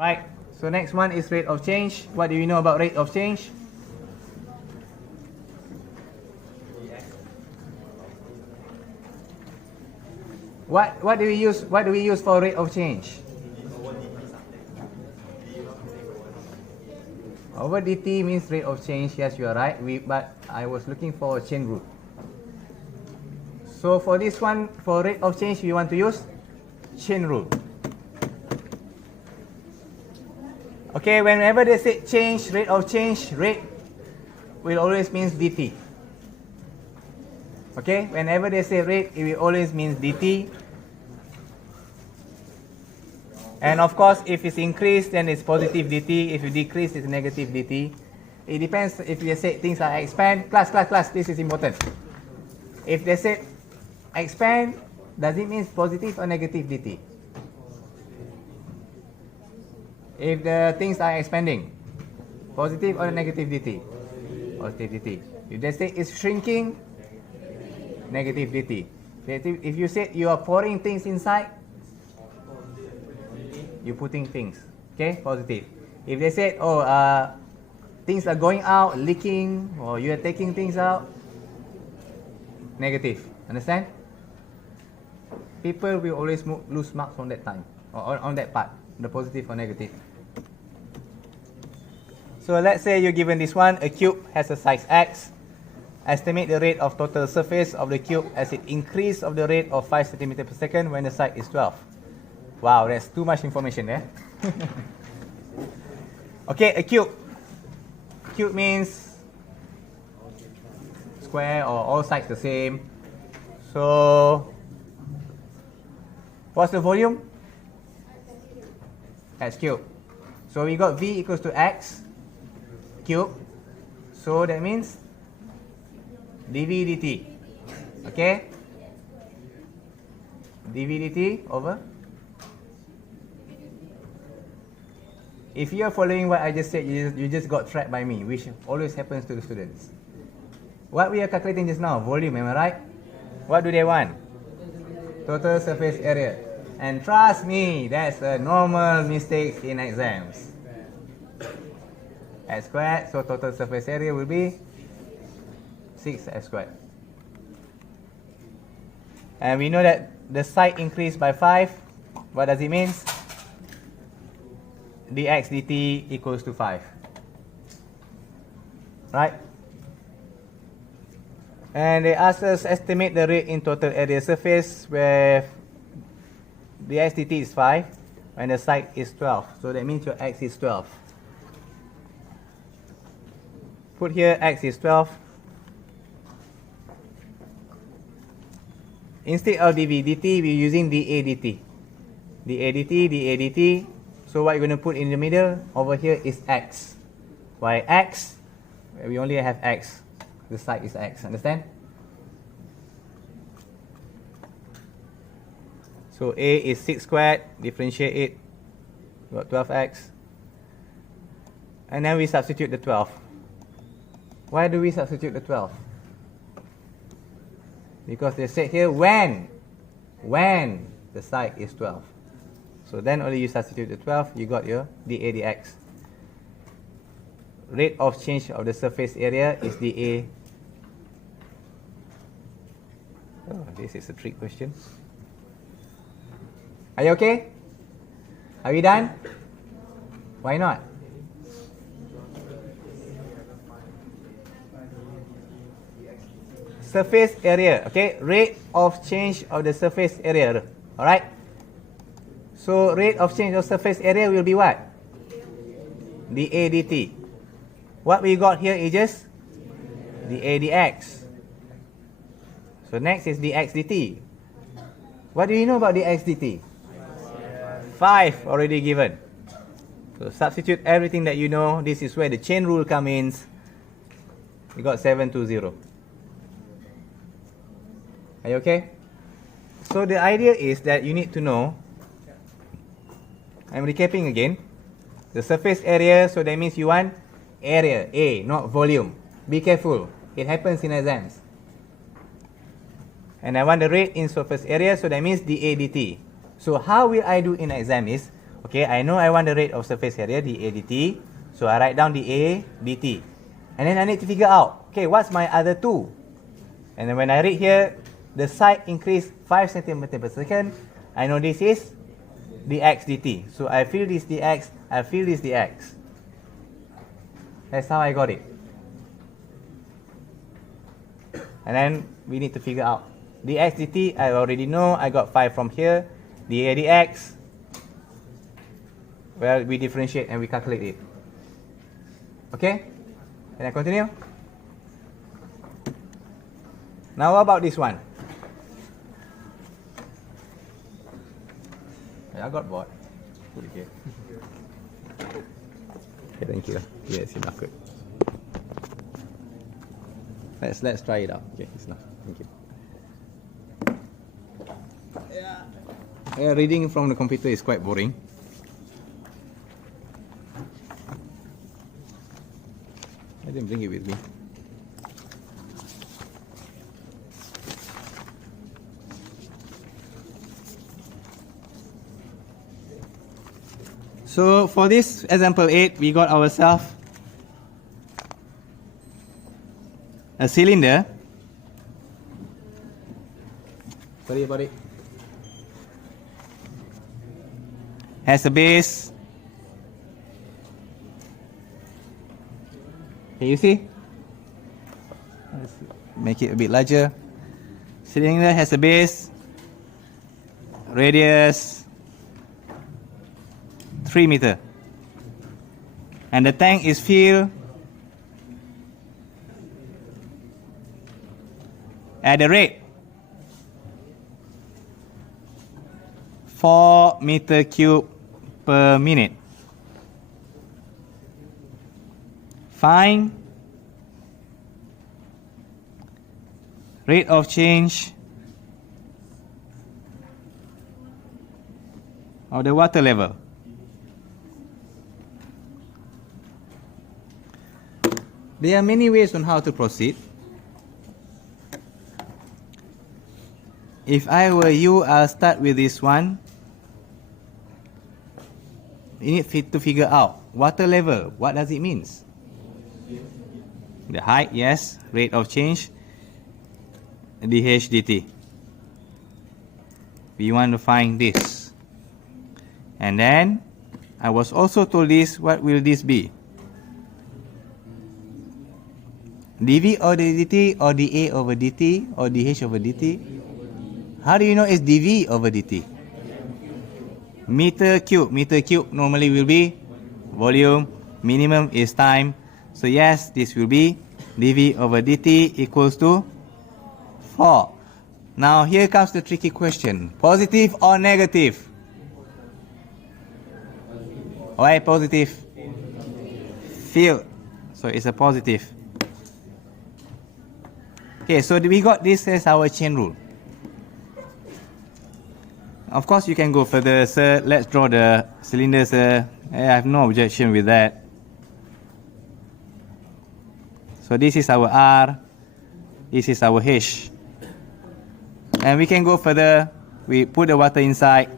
Right, so next one is rate of change. What do you know about rate of change? What do we use for rate of change? Over dt means rate of change. Yes, you are right. But I was looking for a chain rule. So for this one, for rate of change, we want to use chain rule. Okay, whenever they say change, rate of change, rate will always means dt. Okay, whenever they say rate, it will always means dt. And of course, if it's increased, then it's positive dt. If you decrease, it's negative dt. It depends if they say things like expand. Class, this is important. If they say expand, does it mean positive or negative dt? If the things are expanding, positive or negative dt? Positive dt. If they say it's shrinking, negative dt. If you say you are pouring things inside, you're putting things, okay, positive. If they say, oh, things are going out, leaking, or you are taking things out, negative. Understand? People will always lose marks on that time, or on that part, the positive or negative. So let's say you're given this one, a cube has a size x. Estimate the rate of total surface of the cube as it increase of the rate of 5 cm per second when the size is 12. Wow, that's too much information there. Okay, a cube. Cube means square or all sides the same. So, what's the volume? X cube. So we got V equals to X cube. So that means dV dt. Okay? dV dt over. If you are following what I just said, you just got trapped by me, which always happens to the students. What we are calculating just now, volume, am I right? What do they want? Total surface area. And trust me, that's a normal mistake in exams. S squared, so total surface area will be 6s squared. And we know that the side increased by 5. What does it mean? dx dt equals to 5. Right? And they asked us estimate the rate in total area surface where dx dt is 5 and the side is 12. So that means your x is 12. Put here x is 12. Instead of dv dt, we're using dA dt. dA dt, dA dt. So what you're going to put in the middle over here is x. Why x? We only have x. The side is x. Understand? So a is 6 squared. Differentiate it. Got 12x. And then we substitute the 12. Why do we substitute the 12? Because they said here when the side is 12. So then only you substitute the 12, you got your dA dx. Rate of change of the surface area is dA. Oh, this is a trick question. Are you okay? Are we done? Why not? Surface area, okay? Rate of change of the surface area. Alright? So rate of change of surface area will be what? dA dt. What we got here is just dA dx. So next is dx dt. What do you know about dx dt? 5 already given. So substitute everything that you know. This is where the chain rule comes in. We got 720. Are you okay? So the idea is that you need to know, I'm recapping again, the surface area, so that means you want area, A, not volume. Be careful, it happens in exams. And I want the rate in surface area, so that means dA dt. So how will I do in exam is, Okay, I know I want the rate of surface area, dA dt. So I write down dA dt. And then I need to figure out, okay, what's my other two? And then when I read here, the side increase 5 centimeter per second. I know this is dx dt. So I feel this dx, I feel this dx. That's how I got it. And then we need to figure out dx dt. I already know I got 5 from here. dA dx. Well, we differentiate and we calculate it. Okay? Can I continue? Now what about this one? I got bored. Put it here. Okay, thank you. Yes, enough. Good. Let's try it out. Okay, it's enough. Thank you. Yeah, reading from the computer is quite boring. I didn't bring it with me. So for this example 8, we got ourselves a cylinder. Sorry about it. Has a base. Can you see? Let's make it a bit larger. Cylinder has a base, radius 3 meter, and the tank is filled at the rate 4 meter cube per minute. Find rate of change of the water level. There are many ways on how to proceed. If I were you, I'll start with this one. You need to figure out water level. What does it mean? The height, yes. Rate of change, dH dt. We want to find this. And then, I was also told this, what will this be? dV over dt or dA over dt or dH over dt? How do you know it's dV over dt? Meter cube. Meter cube normally will be volume. Minimum is time. So yes, this will be dV over dt equals to 4. Now here comes the tricky question. Positive or negative? Why positive? Field. So it's a positive. Okay, so we got this as our chain rule. Of course, you can go further, sir. Let's draw the cylinder, sir. I have no objection with that. So this is our R. This is our H. And we can go further. We put the water inside.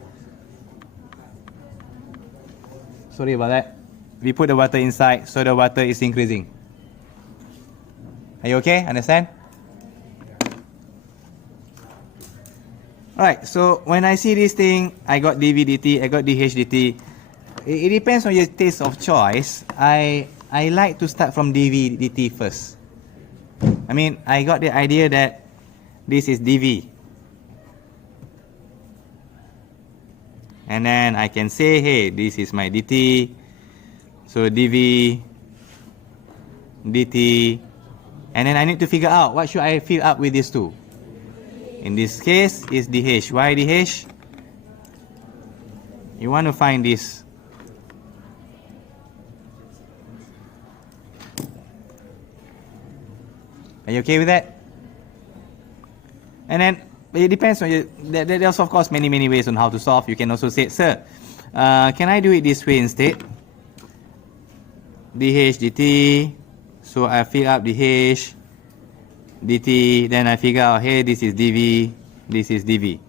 Sorry about that. We put the water inside, so the water is increasing. Are you okay? Understand? Alright, so when I see this thing, I got dV dt, I got dH dt. It depends on your taste of choice. I like to start from dV dt first. I mean, I got the idea that this is dV. And then I can say, hey, this is my dt. So dV dt. And then I need to figure out what should I fill up with these two. In this case, is dH. Why dH? You want to find this. Are you okay with that? And then it depends on you. There's of course many ways on how to solve. You can also say, sir, can I do it this way instead? dH dt. So I fill up dH dt. Then I figure out, hey, this is dV. This is dV.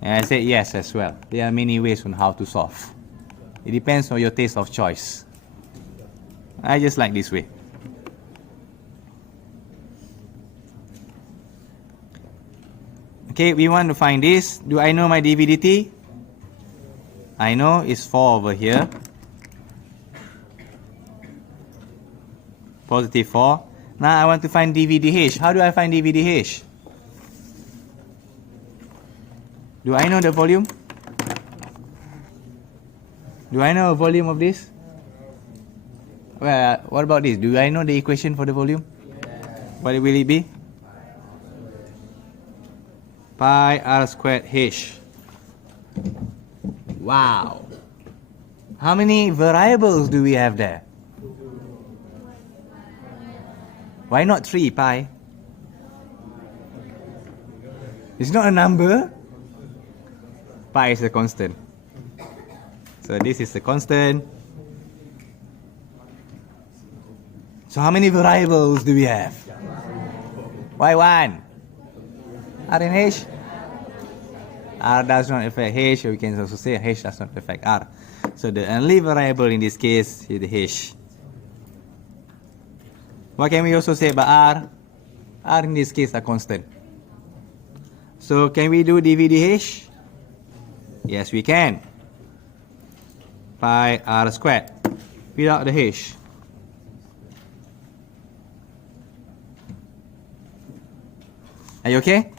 And I say yes as well. There are many ways on how to solve. It depends on your taste of choice. I just like this way. Okay, we want to find this. Do I know my dVdt? I know it's 4 over here. Positive 4. Now I want to find dVdh. How do I find dVdh? Do I know the volume? Do I know a volume of this? Well, what about this? Do I know the equation for the volume? What will it be? Pi r squared h. Wow. How many variables do we have there? Why not 3 pi? It's not a number. Pi is a constant. So this is a constant. So how many variables do we have? Why 1? R and H? R does not affect H, or we can also say H does not affect R. So the only variable in this case is the H. What can we also say about R? R in this case are constant. So can we do dVdh? Yes, we can. Pi r squared without the H. Are you okay?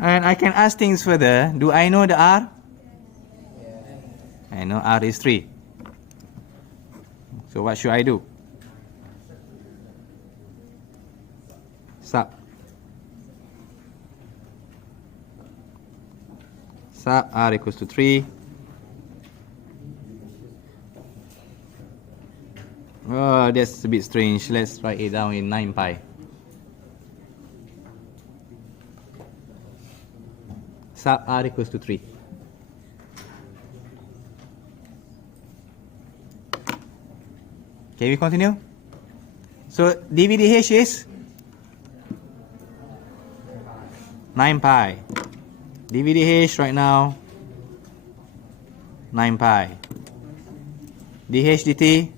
And I can ask things further. Do I know the R? I know R is 3. So what should I do? Sub R equals to 3. Oh, that's a bit strange. Let's write it down in 9 pi. Sub R equals to 3. Can we continue? So dVdh is 9 pi. dVdh right now 9 pi. dH dt.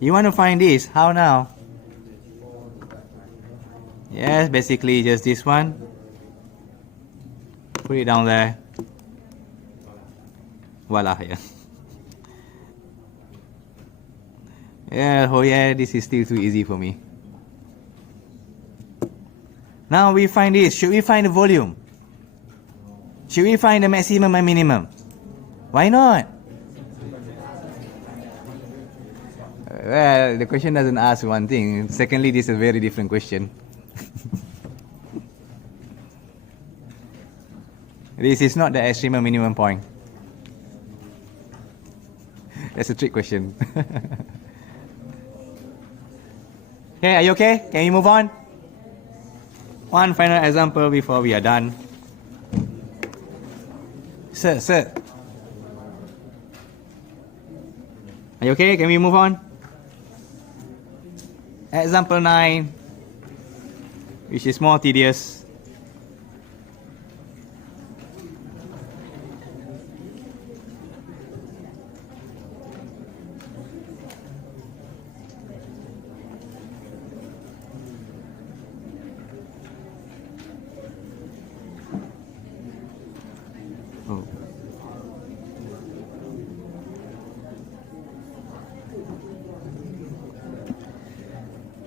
You want to find this? How now? Yes, basically just this one. Put it down there. Voila, yeah. Yeah, oh yeah, this is still too easy for me. Now we find this. Should we find the volume? Should we find the maximum and minimum? Why not? Well, the question doesn't ask one thing. Secondly, this is a very different question. This is not the extreme and minimum point. That's a trick question. Okay, are you okay? Can you move on? One final example before we are done. Sir. Are you okay? Can we move on? Example 9, which is more tedious.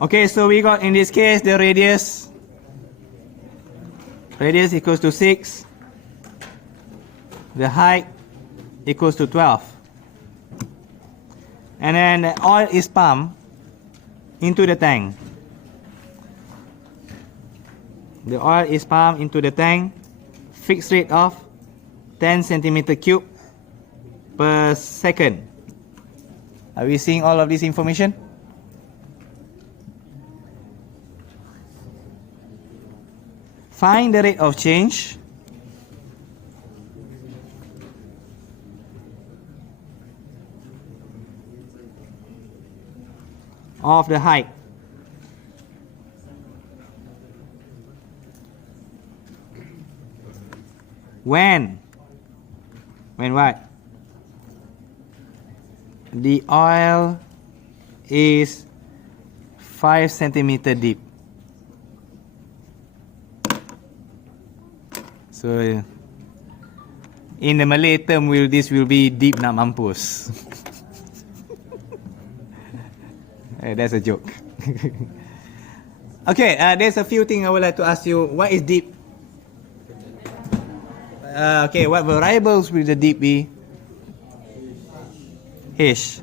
Okay, so we got in this case the radius. Radius equals to 6. The height equals to 12. And then the oil is pumped into the tank. The oil is pumped into the tank. Fixed rate of 10 centimeter cube per second. Are we seeing all of this information? Find the rate of change of the height When what? The oil is 5 centimeter deep. So in the Malay term, this will be deep nak mampus. That's a joke. Okay, there's a few things I would like to ask you. What is deep? Okay, what variables will the deep be? H.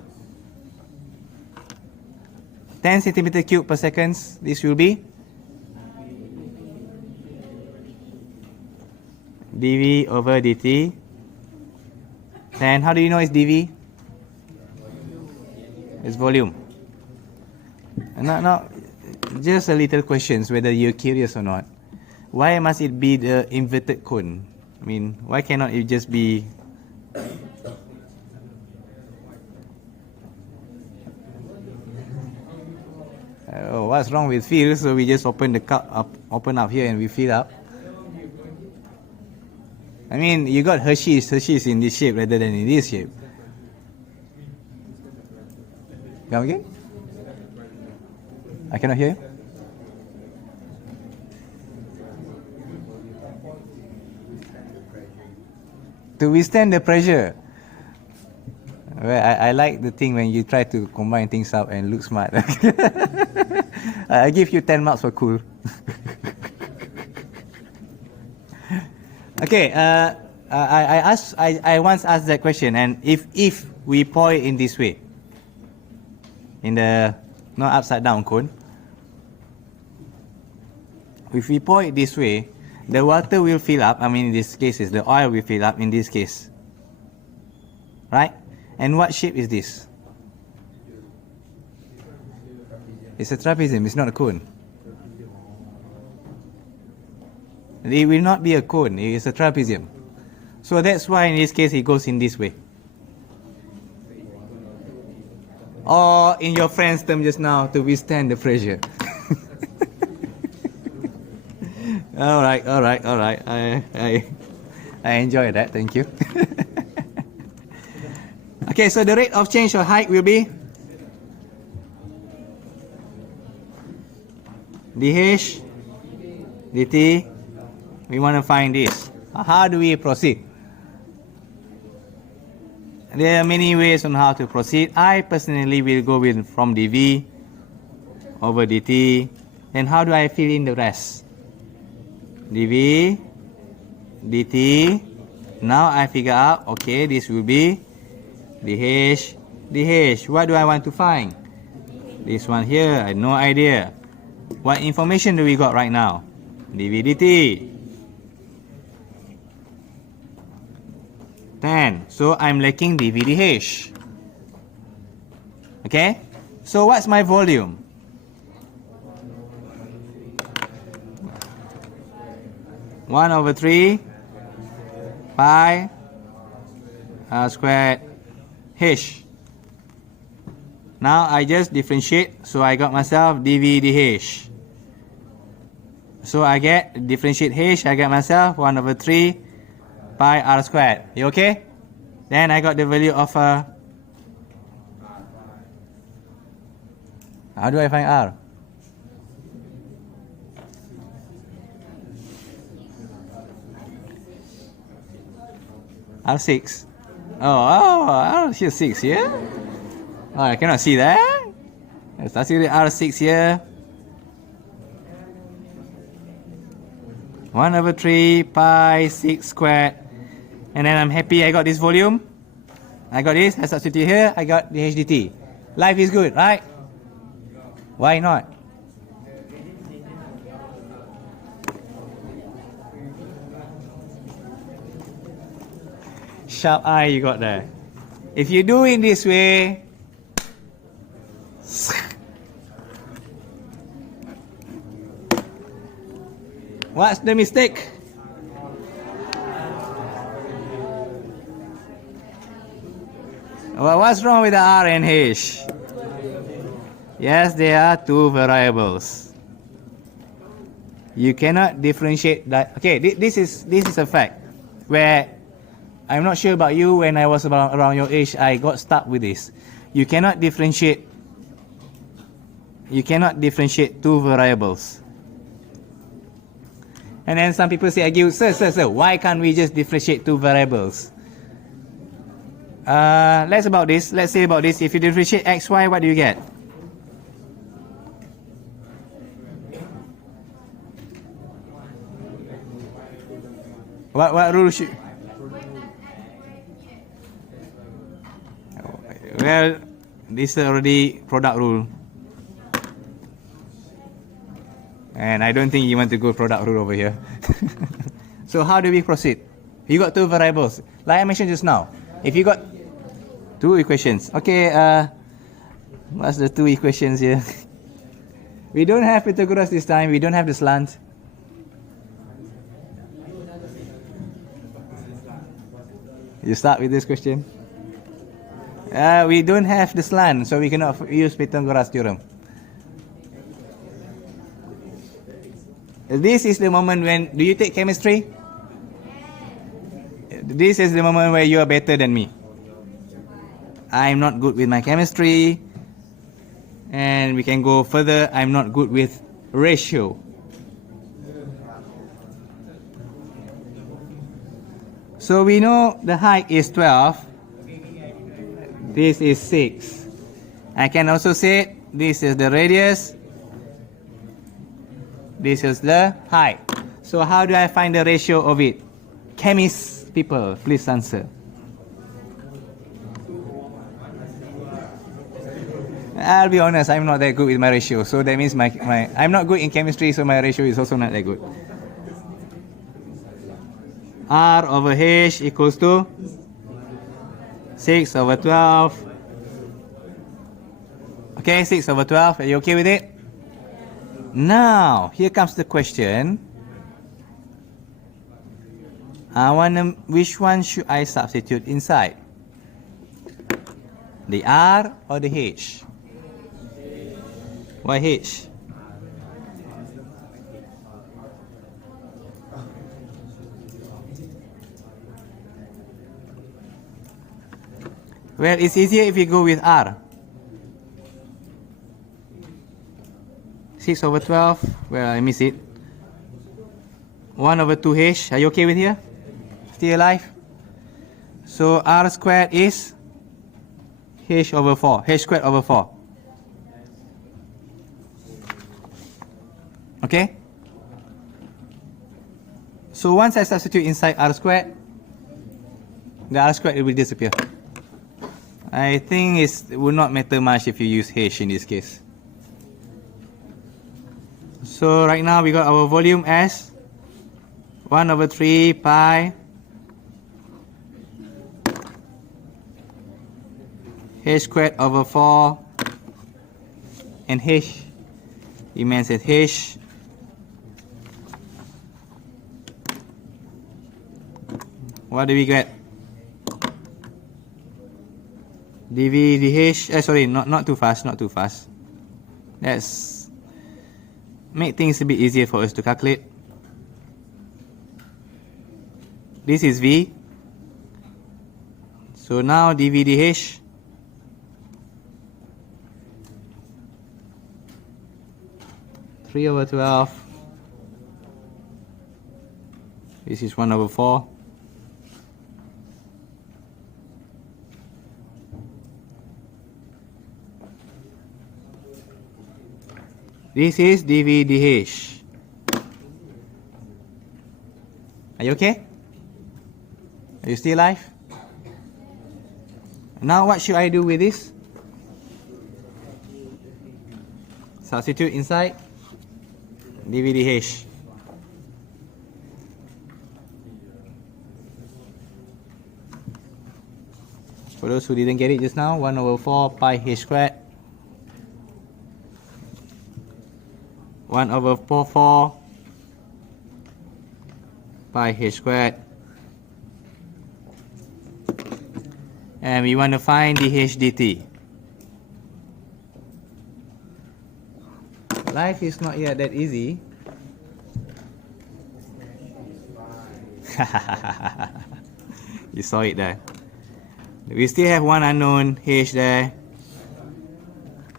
10 centimeter cube per second. This will be dV over dt. And how do you know it's dV? It's volume. No, just a little questions whether you're curious or not. Why must it be the inverted cone? I mean, why cannot it just be what's wrong with fill? So we just open the cup up, open up here and we fill up. I mean, you got Hershey's in this shape rather than in this shape. Come again? I cannot hear you. To withstand the pressure. Well, I like the thing when you try to combine things up and look smart. I give you 10 marks for cool. Okay, I once asked that question, and if we pour it in this way, in the not upside down cone, if we pour it this way, the water will fill up. I mean, in this case, the oil will fill up. In this case, right? And what shape is this? It's a trapezium. It's not a cone. It will not be a cone. It is a trapezium. So that's why in this case it goes in this way. Or in your friend's term just now, to withstand the pressure. All right. I enjoy that. Thank you. Okay, so the rate of change of height will be dH dt. We want to find this. How do we proceed? There are many ways on how to proceed. I personally will go with from dV over dt. And how do I fill in the rest? dV dt. Now I figure out, okay, this will be dH. What do I want to find? This one here, I have no idea. What information do we got right now? dV dt. 10. So I'm lacking dV dH. Okay? So what's my volume? One over 3 pi r squared h. Now I just differentiate, so I got myself dV dH. So I get differentiate h, I get myself 1 over 3 pi r squared. You okay? Then I got the value of how do I find r? R6. Oh, here's 6 here. Oh, I cannot see that. Let's see the R6 here. 1 over 3 pi 6 squared. And then I'm happy I got this volume. I got this. I substitute here. I got the HDT. Life is good, right? Why not? Sharp eye you got there. If you do it this way, what's the mistake? Well, what's wrong with the R and H? Yes, there are two variables. You cannot differentiate that. Okay, this is a fact. where I'm not sure about you, when I was around your age, I got stuck with this. You cannot differentiate two variables. And then some people say, sir, why can't we just differentiate two variables? Let's say about this. If you differentiate x, y, what do you get? What rule should... Well, this is already product rule. And I don't think you want to go product rule over here. So how do we proceed? You got two variables. Like I mentioned just now. If you got two equations. Okay, what's the two equations here? We don't have Pythagoras this time. We don't have the slant. You start with this question. We don't have the slant, so we cannot use Pythagoras theorem. This is the moment when, do you take chemistry? This is the moment where you are better than me. I'm not good with my chemistry. And we can go further. I'm not good with ratio. So we know the height is 12. This is 6. I can also say this is the radius. This is the height. So how do I find the ratio of it? Chemists, people, please answer. I'll be honest, I'm not that good with my ratio. So that means I'm not good in chemistry, so my ratio is also not that good. R over H equals to 6 over 12. Okay, 6 over 12. Are you okay with it? Now, here comes the question. Which one should I substitute inside? The R or the H? Why H? Well, it's easier if you go with R. 6 over 12, well, I miss it. 1 over 2H, are you okay with here? Still alive? So R squared is H over 4, H squared over 4. Okay? So once I substitute inside R squared, the R squared will disappear. I think it will not matter much if you use H in this case. So right now we got our volume as 1 over 3 pi H squared over 4 and H remains at H. What do we get? dV dH, sorry, not too fast. Let's make things a bit easier for us to calculate. This is V. So now dV dH. Three over 12. This is 1 over 4. This is dV dH. Are you okay? Are you still alive? Now what should I do with this? Substitute inside dV dH. For those who didn't get it just now, 1 over 4 pi H squared. 1 over 4 pi H squared. And we want to find dH dt. Life is not yet that easy. You saw it there. We still have one unknown, H there.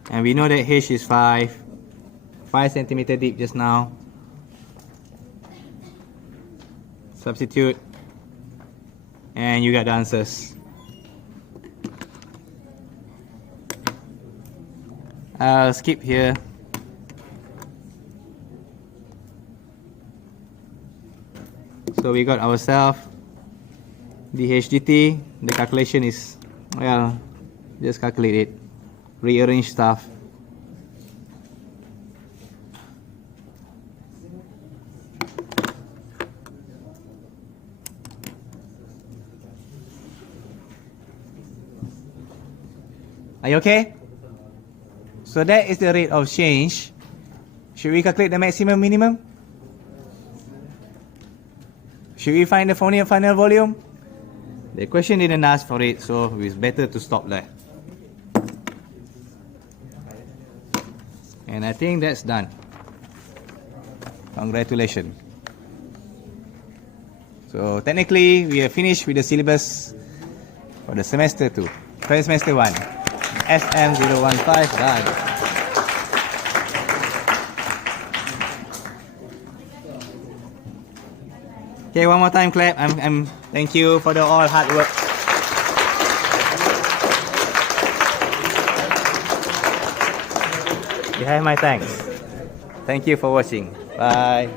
And we know that H is 5 centimeter deep just now. Substitute. And you got the answers. I'll skip here. So we got ourselves DHDT. The calculation is, well, just calculate it. Rearrange stuff. Are you okay? So that is the rate of change. Should we calculate the maximum minimum? Should we find the final volume? The question didn't ask for it, so it's better to stop there. And I think that's done. Congratulations. So technically, we are finished with the syllabus for the semester 2. Semester 1. SM015 done. Okay, one more time clap. Thank you for the all hard work. You have my thanks. Thank you for watching. Bye.